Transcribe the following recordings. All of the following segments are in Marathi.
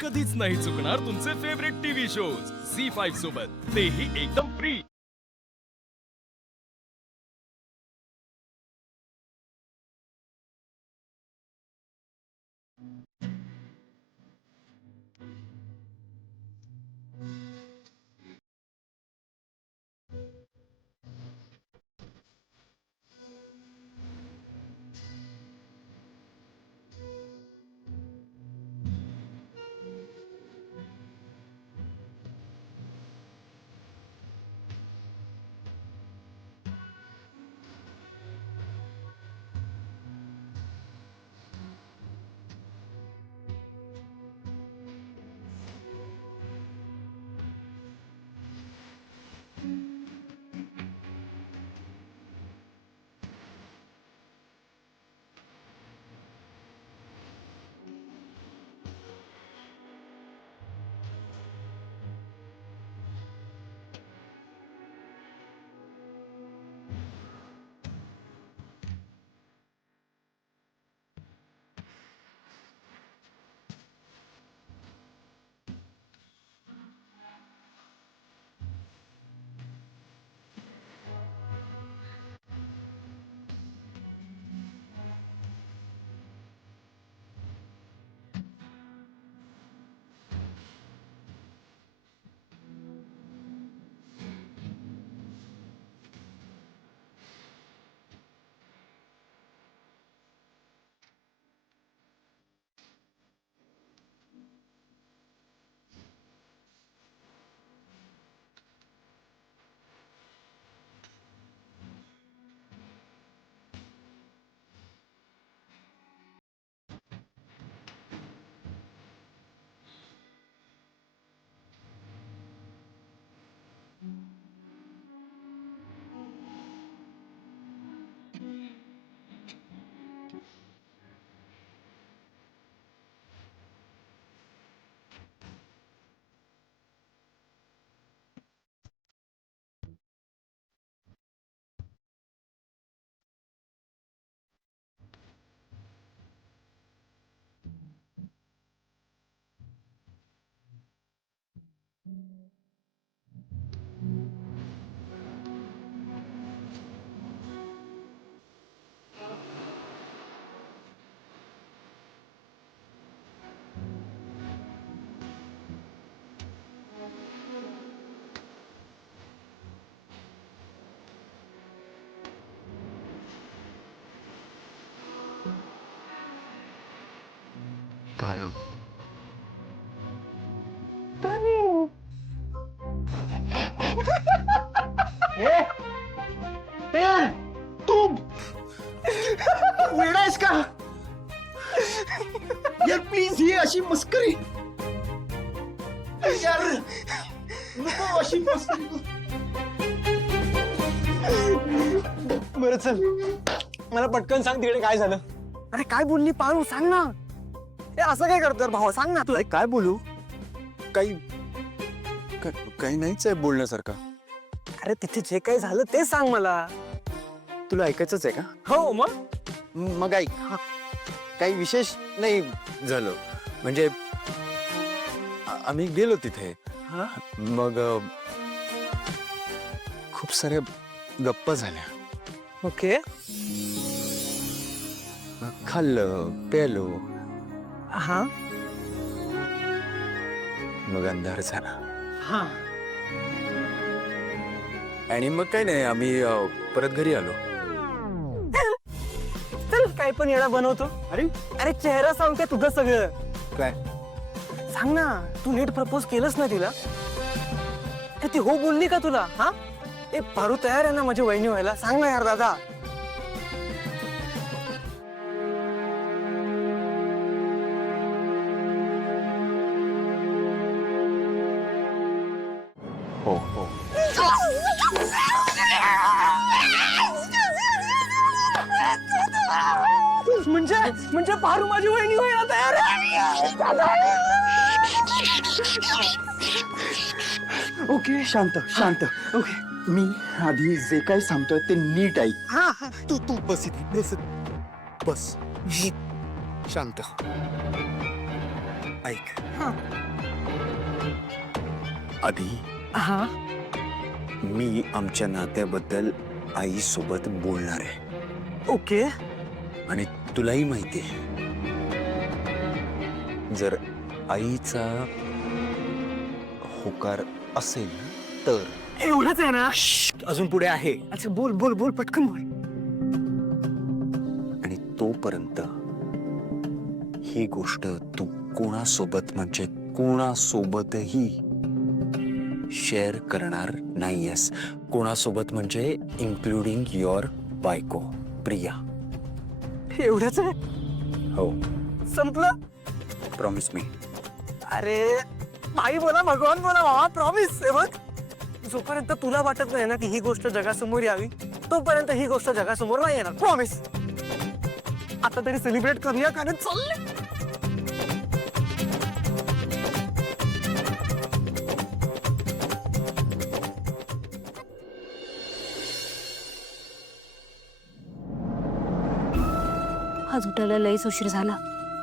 कधीच नाही चुकणार तुमचे फेवरेट टीव्ही शोज झी5 सोबत, तेही एकदम फ्री। गायब. तू वेडा आहेस का यार? प्लीज ही अशी मस्करी यार, नको अशी मस्करी. बरं चल, मला पटकन सांग तिकडे काय झालं. अरे काय बोलली पारू, सांग ना. हे असं काय करतो भाऊ, सांग ना. तुला काय बोलू? काही काही नाहीच आहे बोलण्यासारखं. अरे तिथे जे काही झालं ते सांग मला. तुला ऐकायचंच आहे का? हो मग. मग ऐक. काही विशेष नाही झालं, म्हणजे आम्ही गेलो तिथे. मग खूप साऱ्या गप्पा झाल्या. ओके. खाल्लं प्यालो, हा मग अंधार झाला. हा. आणि मग काही नाही, आम्ही परत घरी आलो. चल काय पण येडा बनवतो. अरे अरे चेहरा सांगते तुझं सगळं. काय? सांग ना, तू नीट प्रपोज केलंस ना तिला? ती हो बोलली का तुला? हा ए पारू तयार आहे ना माझी वहिनी व्हायला? सांग ना यार दादा. हो हो. म्हणजे पारू माझी वहिनी व्हायला तयार आहे. ओके, शांत शांत. ओके, मी आधी जे काही सांगतोय ते नीट ऐक. हा तू तू बस इथे, बस बस. शांत. ऐक हा. आधी हा मी आमच्या नात्याबद्दल आई सोबत बोलणार आहे ओके आणि तुलाही माहिती आहे जर आईचा होकार असेल तर एवढंच आहे ना अजून पुढे आहे अच्छा बोल बोल बोल पटकन बोल आणि तोपर्यंत ही गोष्ट तू कोणासोबत म्हणजे कोणासोबतही शेअर करणार नाहीयेस कोणासोबत म्हणजे इन्क्लुडिंग युअर बायको प्रिया एवढंच आहे हो संपलं प्रॉमिस मी अरे आई बोला भगवान बोला बाबा प्रॉमिस आहे बघ जोपर्यंत तुला वाटत नाही ना की ही गोष्ट जगासमोर यावी तोपर्यंत ही गोष्ट जगासमोर नाही येणार प्रॉमिस आता तरी सेलिब्रेट करूया कारण चालले आज उठायला लईच उशीर झाला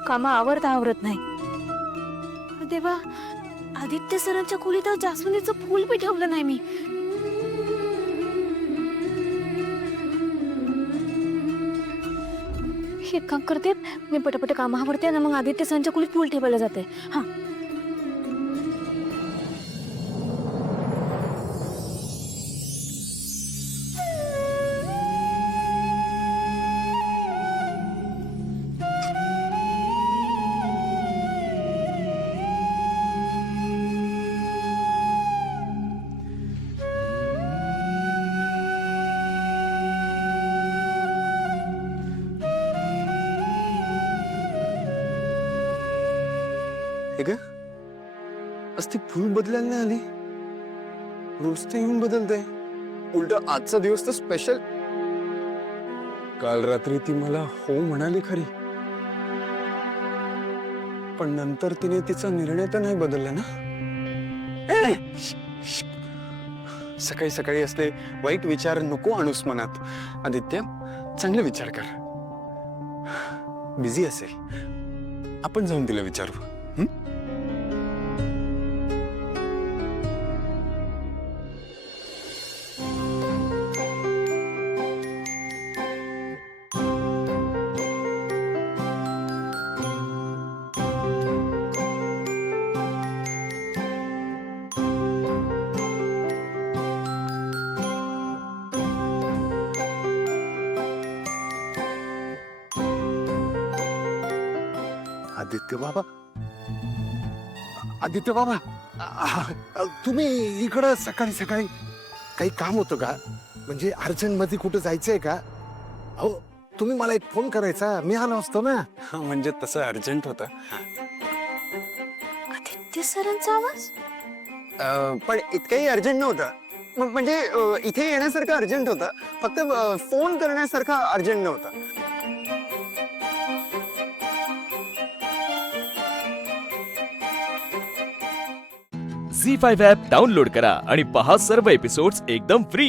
कामा आवरत नाही देवा आदित्य सरांच्या खोलीत जास्वंदीचं फूल बी ठेवलं नाही मी एक काम करते मी पटापट काम आवरते ना मग आदित्य सरांच्या खोलीत फूल ठेवायला जाते हा हे ग आज ती फुल बदलायला नाही आली रोज ते येऊन बदलते उलट आजचा दिवस तर स्पेशल काल रात्री ती मला हो म्हणाली खरी पण नंतर तिने तिचा निर्णय तर नाही बदलला ना सकाळी सकाळी असले वाईट विचार नको आणूस मनात आदित्य चांगले विचार कर बिझी असेल आपण जाऊन तिला विचारू आदित्य बाबा तुम्ही इकडं सकाळी सकाळी काही काम होतं का म्हणजे अर्जंट मध्ये कुठं जायचंय का अहो तुम्ही मला एक फोन करायचा मी आलो असतो ना म्हणजे तसं अर्जंट होतं आदित्य सरांचा आवाज पण इतकंही अर्जंट नव्हतं म्हणजे इथे येण्यासारखं अर्जंट होतं फक्त फोन करण्यासारखं अर्जंट नव्हतं झी5 ॲप डाउनलोड करा आणि पहा सर्व एपिसोड्स एकदम फ्री.